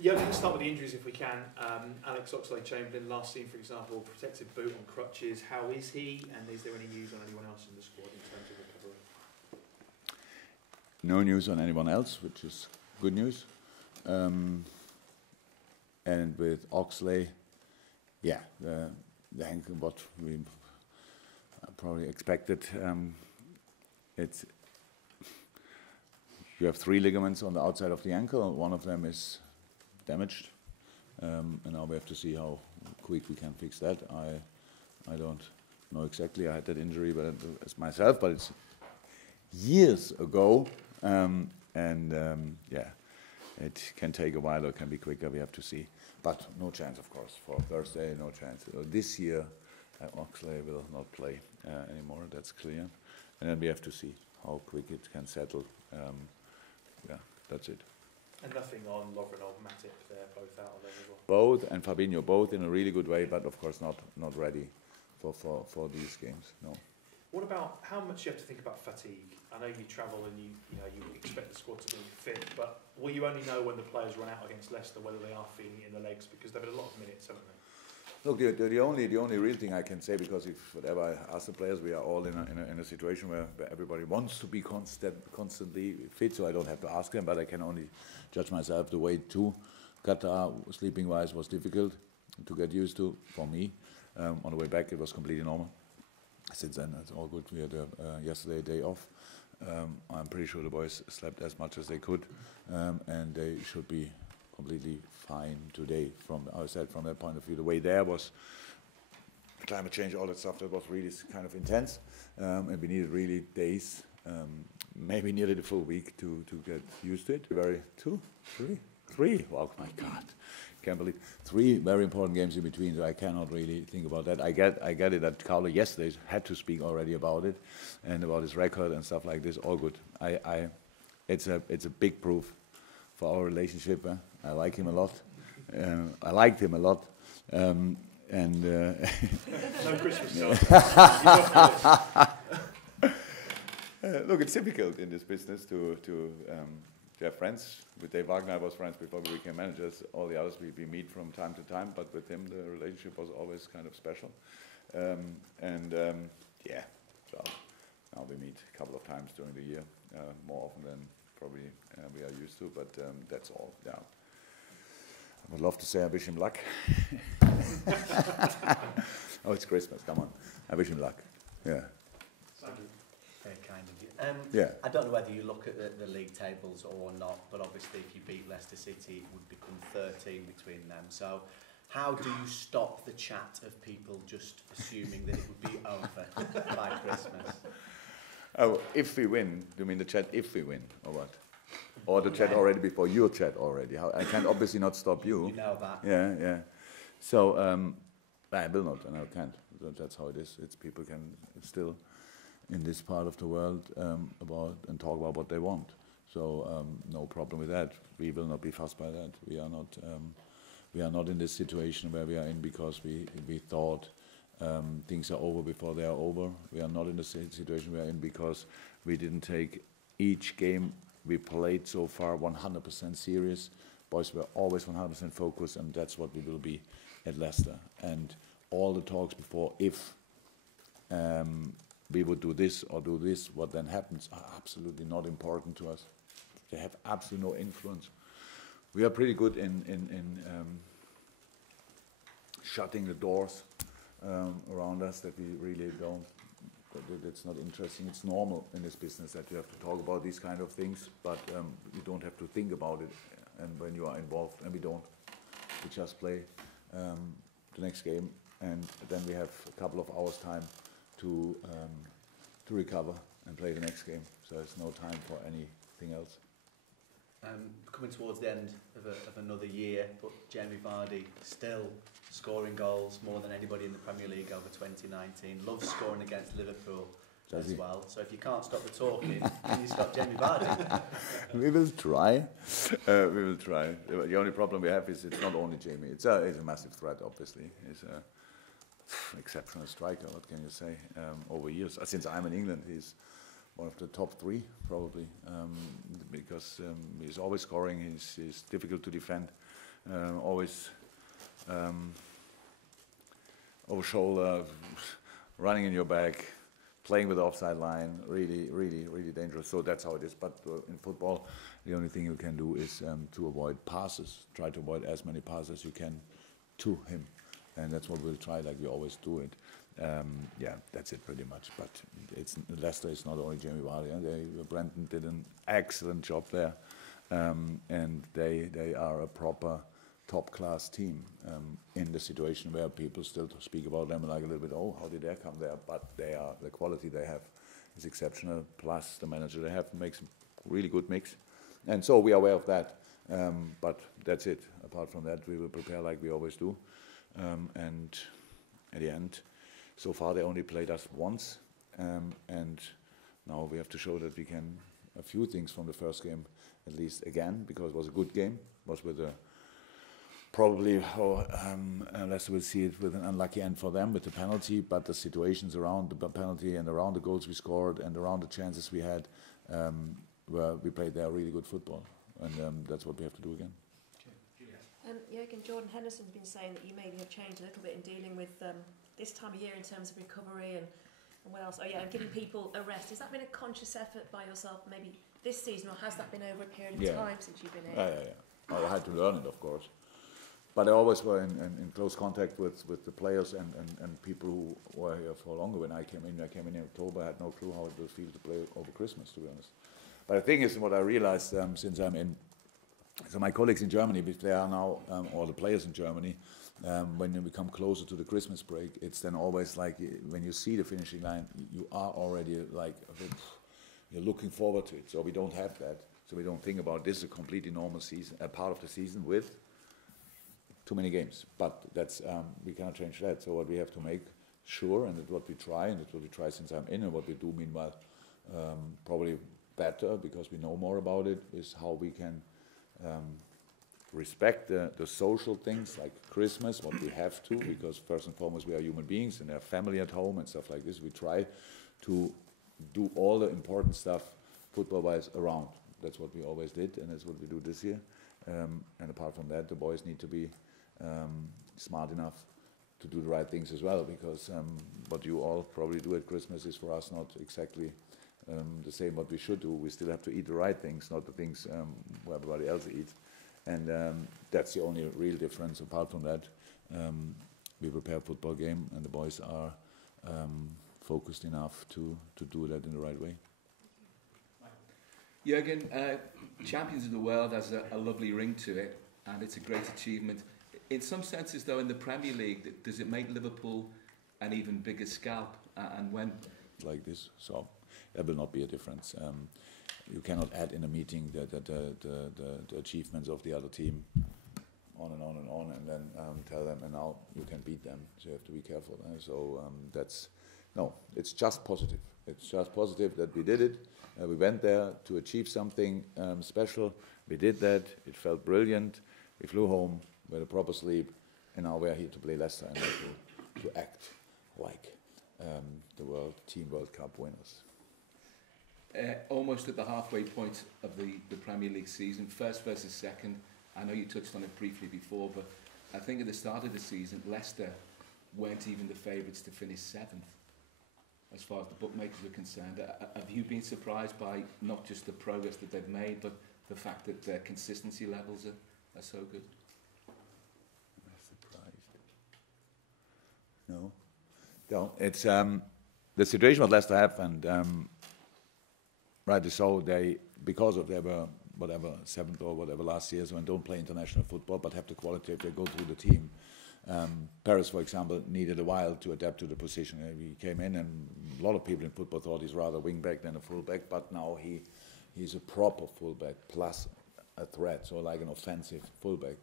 Yeah, let's start with the injuries if we can. Alex Oxlade-Chamberlain, last seen, for example, protected boot on crutches. How is he? And is there any news on anyone else in the squad in terms of recovery? No news on anyone else, which is good news. And with Oxley, yeah, the ankle, what we probably expected. It's you have 3 ligaments on the outside of the ankle. One of them is damaged, and now we have to see how quick we can fix that. I don't know exactly. I had that injury, but as myself, but it's years ago, yeah, it can take a while or it can be quicker. We have to see, but no chance, of course, for Thursday. No chance. This year, Oxley will not play anymore. That's clear, and then we have to see how quick it can settle. Yeah, that's it. And nothing on Lovren or Matip, they're both out of there as well? Both, and Fabinho, both in a really good way, but of course not ready for these games, no. What about, how much you have to think about fatigue? I know you travel and you expect the squad to be fit, but will you only know when the players run out against Leicester whether they are feeling it in the legs, because they've had a lot of minutes, haven't they? Look, the only real thing I can say, because if whatever I ask the players, we are all in a situation where everybody wants to be constantly fit, so I don't have to ask them, but I can only judge myself. The way to Qatar, sleeping-wise, was difficult to get used to for me. On the way back, it was completely normal. Since then, it's all good. We had yesterday a day off. I'm pretty sure the boys slept as much as they could, and they should be completely fine today. From that point of view, the way there was climate change, all that stuff. That was really kind of intense, and we needed really days, maybe nearly the full week to get used to it. Three. Oh my God, can't believe 3 very important games in between. So I cannot really think about that. I get it that Carlo yesterday had to speak already about it and about his record and stuff like this. All good. It's a big proof for our relationship. I like him a lot. I liked him a lot. No Christmas. Look, it's difficult in this business to have friends. With Dave Wagner, I was friends before we became managers. All the others we meet from time to time, but with him the relationship was always kind of special. Yeah, so now we meet a couple of times during the year, more often than probably we are used to, but that's all. Yeah, I would love to say I wish him luck. Oh, it's Christmas, come on. I wish him luck. Yeah. Thank you. Very kind of you. Yeah. I don't know whether you look at the league tables or not, but obviously if you beat Leicester City, it would become 13 between them. So how do you stop the chat of people just assuming that it would be over by Christmas? Oh, if we win, you mean the chat if we win, or what? Or the chat already before your chat already? I can obviously not stop you. You know that. Yeah. So I will not, and I can't. That's how it is. It's people can still, in this part of the world, talk about what they want. So no problem with that. We will not be fussed by that. We are not in this situation where we are in because we thought things are over before they are over. We are not in the situation we are in because we didn't take each game we played so far 100% serious. Boys were always 100% focused, and that's what we will be at Leicester. And all the talks before, if we would do this or do this, what then happens are absolutely not important to us. They have absolutely no influence. We are pretty good in shutting the doors around us that we really don't. It's not interesting. It's normal in this business that you have to talk about these kind of things, but you don't have to think about it. And when you are involved, and we don't, we just play the next game, and then we have a couple of hours time to recover and play the next game. So there's no time for anything else. Coming towards the end of another year, but Jamie Vardy still scoring goals more than anybody in the Premier League over 2019. Loves scoring against Liverpool as well. So if you can't stop the talking, can you stop Jamie Vardy? We will try. We will try. The only problem we have is it's not only Jamie. It's a massive threat, obviously. He's an exceptional striker. What can you say? Over years, since I'm in England, he's one of the top 3 probably, because he's always scoring. He's difficult to defend, always over shoulder, running in your back, playing with the offside line. Really, really, really dangerous. So that's how it is. But in football, the only thing you can do is to avoid passes. Try to avoid as many passes as you can to him, and that's what we'll try, like we always do it. Yeah, that's it pretty much. But Leicester is not only Jamie Vardy. Brendan did an excellent job there, and they are a proper top-class team in the situation where people still speak about them like a little bit. Oh, how did they come there? But the quality they have is exceptional. Plus the manager they have makes a really good mix, and so we are aware of that. But that's it. Apart from that, we will prepare like we always do, and at the end. So far, they only played us once, and now we have to show that we can a few things from the first game, at least again, because it was a good game. It was with a probably, Leicester will see it with an unlucky end for them with the penalty, but the situations around the penalty and around the goals we scored and around the chances we had, where we played there really good football, and that's what we have to do again. Jürgen, Jordan Henderson's been saying that you maybe have changed a little bit in dealing with this time of year in terms of recovery and what else? Oh yeah, and giving people a rest. Has that been a conscious effort by yourself maybe this season, or has that been over a period of time since you've been here? Yeah. I had to learn it, of course. But I always were in close contact with the players and people who were here for longer. When I came in in October, I had no clue how it will feel to play over Christmas, to be honest. But the thing is, what I realized since I'm in, so my colleagues in Germany, they are now, or the players in Germany, when we come closer to the Christmas break, it's then always like when you see the finishing line, you are already like, you're looking forward to it. So we don't have that. So we don't think about this is a completely normal season, a part of the season with too many games. But that's we cannot change that. So what we have to make sure, and that's what we try, and that's what we try since I'm in, and what we do meanwhile, probably better because we know more about it, is how we can respect the social things like Christmas, what we have to, because first and foremost we are human beings and have family at home and stuff like this. We try to do all the important stuff football-wise around. That's what we always did, and that's what we do this year. And apart from that, the boys need to be smart enough to do the right things as well, because what you all probably do at Christmas is for us not exactly the same what we should do. We still have to eat the right things, not the things where everybody else eats. And that's the only real difference. Apart from that, we prepare a football game, and the boys are focused enough to do that in the right way. Jürgen, Champions of the World has a lovely ring to it, and it's a great achievement. In some senses, though, in the Premier League, does it make Liverpool an even bigger scalp? And when? Like this, so there will not be a difference. You cannot add in a meeting the achievements of the other team on and on and on, and then tell them, and now you can beat them. So you have to be careful. It's just positive. It's just positive that we did it. We went there to achieve something special. We did that. It felt brilliant. We flew home, we had a proper sleep, and now we're here to play Leicester and to act like the World Cup winners. Almost at the halfway point of the Premier League season, first versus second. I know you touched on it briefly before, but I think at the start of the season, Leicester weren't even the favourites to finish seventh, as far as the bookmakers are concerned. Have you been surprised by not just the progress that they've made, but the fact that their consistency levels are so good? Surprised? No. It's the situation what Leicester have, and rightly so, because they were whatever seventh or whatever last year, so and don't play international football, but have the quality if they go through the team. Paris, for example, needed a while to adapt to the position. He came in, and a lot of people in football thought he's rather wing back than a full back, but now he's a proper full back plus a threat, so like an offensive full back.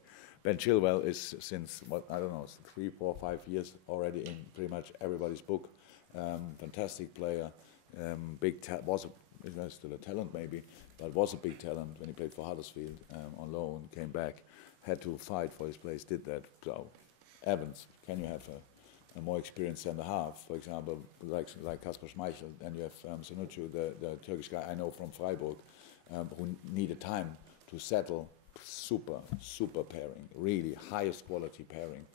Ben Chilwell is since 3, 4, 5 years already in pretty much everybody's book. Fantastic player, was still a talent maybe, but was a big talent when he played for Huddersfield on loan, came back, had to fight for his place, did that. So Evans, can you have a more experienced centre half, for example, like Kasper Schmeichel, and you have Sanucci, the Turkish guy I know from Freiburg, who needed time to settle. Super pairing, really highest quality pairing.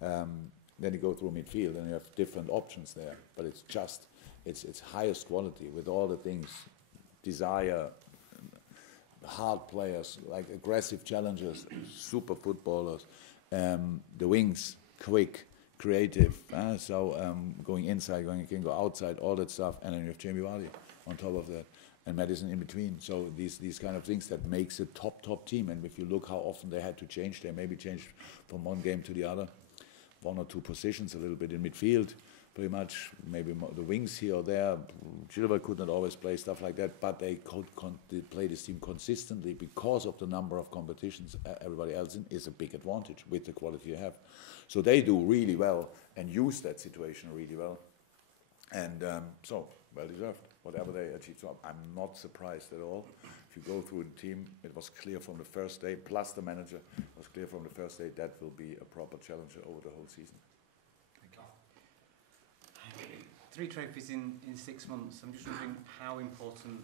Then you go through midfield and you have different options there, but it's highest quality with all the things, desire, hard players, like aggressive challengers, super footballers, the wings, quick, creative, going inside, you can go outside, all that stuff, and then you have Jamie Vardy on top of that, and Madison in between. So these kind of things that makes a top team. And if you look how often they had to change, they maybe changed from one game to the other, 1 or 2 positions, a little bit in midfield, pretty much, maybe the wings here or there. Gilbert could not always play stuff like that, but they could play this team consistently because of the number of competitions everybody else in is a big advantage with the quality you have. So they do really well and use that situation really well. And so, well deserved, whatever they achieved. So I'm not surprised at all. If you go through the team, it was clear from the first day, plus the manager, it was clear from the first day that will be a proper challenger over the whole season. Okay. 3 trophies in 6 months. I'm just wondering how important,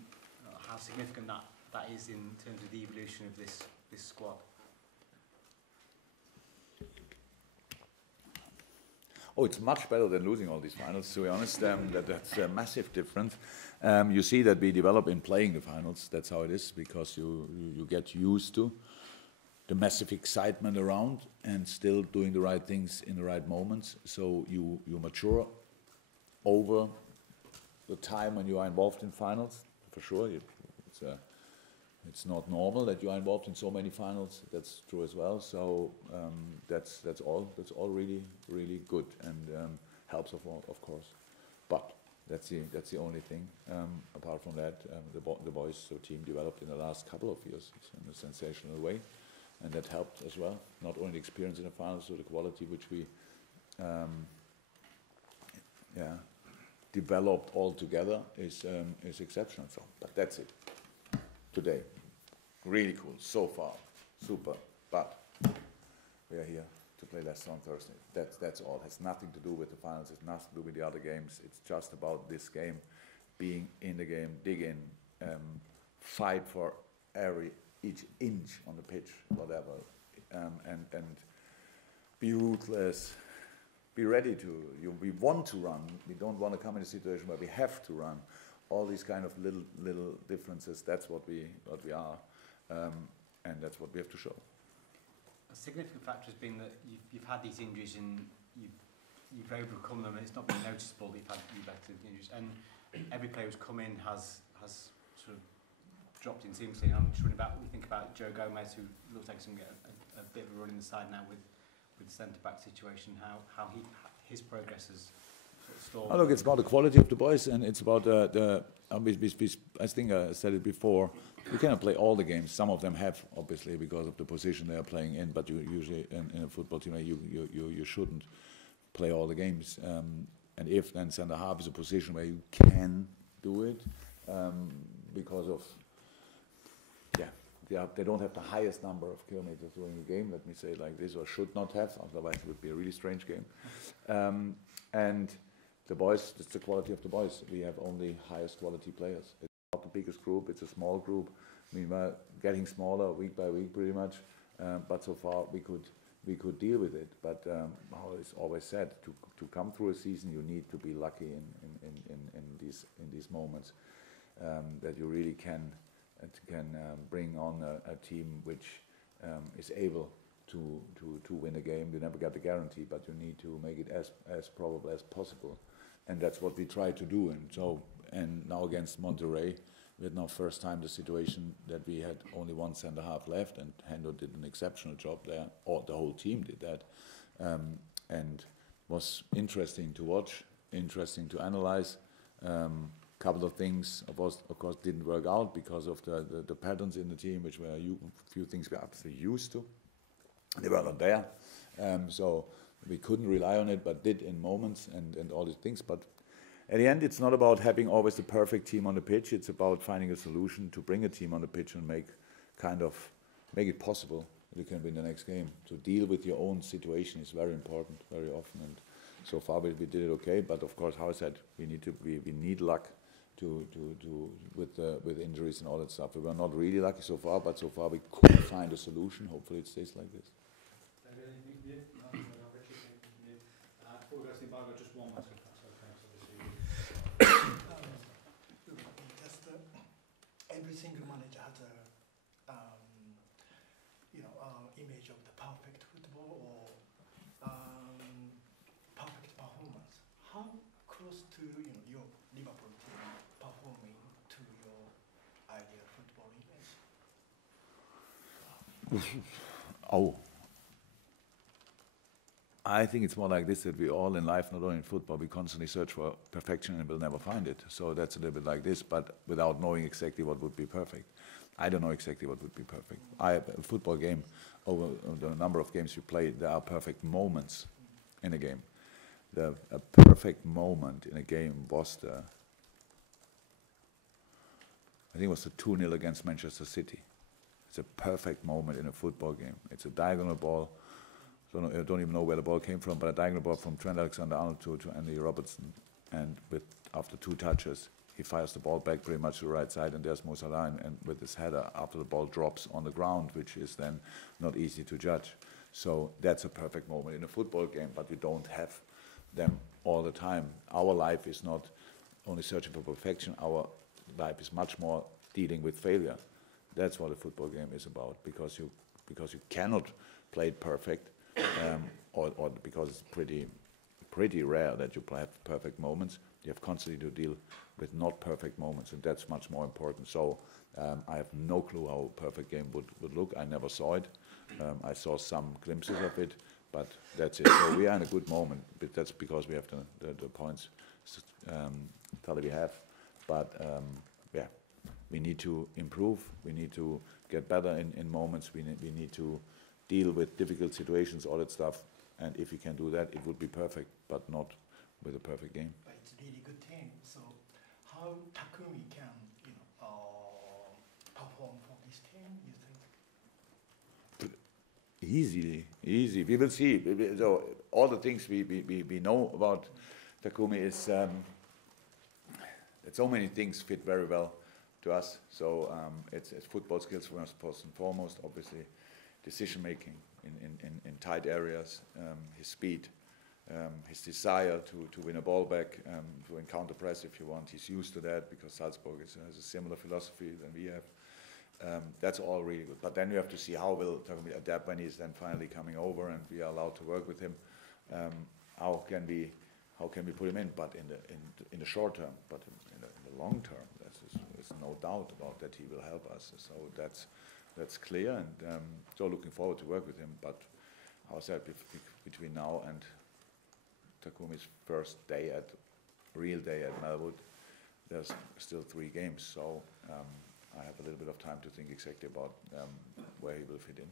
how significant that is in terms of the evolution of this squad. Oh, it's much better than losing all these finals, to be honest. That's a massive difference. You see that we develop in playing the finals. That's how it is, because you get used to the massive excitement around and still doing the right things in the right moments. So you mature over the time when you are involved in finals, for sure. It's not normal that you are involved in so many finals. That's true as well. So that's all really good and helps of course. But that's the only thing. Apart from that, the boys team developed in the last couple of years in a sensational way, and that helped as well. Not only the experience in the finals, so the quality which we developed all together is exceptional. So, but that's it. Today, really cool so far, super. But we are here to play Leicester on Thursday. That's all. It has nothing to do with the finals. It's nothing to do with the other games. It's just about this game, being in the game, dig in, fight for each inch on the pitch, whatever, and be ruthless. Be ready to. We want to run. We don't want to come in a situation where we have to run. All these kind of little differences. That's what we are, and that's what we have to show. A significant factor has been that you've had these injuries and you've overcome them, and it's not been noticeable. You've had injuries, and every player who's come in has sort of dropped in seamlessly. And I'm just wondering about, we think about Joe Gomez, who looks like he's going to get a bit of a run in the side now with the centre back situation. How his progress has. Oh, look, it's about the quality of the boys, and it's about I think I said it before. You cannot play all the games. Some of them have, obviously, because of the position they are playing in. But you usually in a football team, you shouldn't play all the games. And if then centre half is a position where you can do it, because of they don't have the highest number of kilometers during the game. Let me say it like this, or should not have. Otherwise, it would be a really strange game. And the boys, it's the quality of the boys. We have only highest quality players. It's not the biggest group, it's a small group. I mean, we're getting smaller week by week pretty much, but so far we could deal with it. But how it's always said, to come through a season, you need to be lucky in these moments, that you really can bring on a team which is able to win a game. You never get the guarantee, but you need to make it as probable as possible, and that's what we try to do. And now against Monterrey, we had now first time the situation that we had only one centre half left, and Hendo did an exceptional job there, or the whole team did that, and was interesting to watch, interesting to analyze. Couple of things, of course, didn't work out because of the patterns in the team, which were a few things we're absolutely used to. They were not there, so we couldn't rely on it, but did in moments and all these things. But at the end, it's not about having always the perfect team on the pitch. It's about finding a solution to bring a team on the pitch and make it possible that you can win the next game. To deal with your own situation is very important, very often, and so far we did it okay, but of course, how I said, we need luck with injuries and all that stuff. We were not really lucky so far, but so far we could find a solution. Hopefully it stays like this. Anything from you? No, Richard, anything from you? Before we go to the embargo, just one last, if that's okay. So Just every single manager has a image of the perfect football or perfect performance. How close to your Liverpool team performing to your ideal football image? Oh. I think it's more like this, that we all in life, not only in football, we constantly search for perfection and we'll never find it. So that's a little bit like this, but without knowing exactly what would be perfect. I don't know exactly what would be perfect. A football game, over the number of games you play, there are perfect moments in a game. A perfect moment in a game was I think it was the 2-0 against Manchester City. It's a perfect moment in a football game. It's a diagonal ball. I don't even know where the ball came from, but a diagonal ball from Trent Alexander-Arnold to Andy Robertson. And after 2 touches, he fires the ball back pretty much to the right side, and there's Mo Salah, and with his header after the ball drops on the ground, which is then not easy to judge. So that's a perfect moment in a football game, but we don't have them all the time. Our life is not only searching for perfection, our life is much more dealing with failure. That's what a football game is about, because you cannot play it perfect, or because it's pretty rare that you have perfect moments. You have constantly to deal with not perfect moments, and that's much more important. So I have no clue how a perfect game would look. I never saw it. I saw some glimpses of it, but that's it. So we are in a good moment, but that's because we have the points that we have. But yeah, we need to improve. We need to get better in moments. We need to deal with difficult situations, all that stuff. And if we can do that, it would be perfect, but not with a perfect game. But it's a really good team. So how Takumi can perform for this team, you think? Easy. We will see. So all the things we know about Takumi is that so many things fit very well to us. So it's football skills first and foremost, obviously, decision making in tight areas, his speed, his desire to win a ball back, to encounter press if you want. He's used to that because Salzburg has a similar philosophy than we have. That's all really good. But then you have to see how will Takumi adapt when he's then finally coming over and we are allowed to work with him. How can we put him in? But in the short term, but in the long term, there's no doubt about that he will help us. So that's clear, and so looking forward to work with him. But I said between now and Takumi's first real day at Melwood, there's still 3 games. So I have a little bit of time to think exactly about where he will fit in.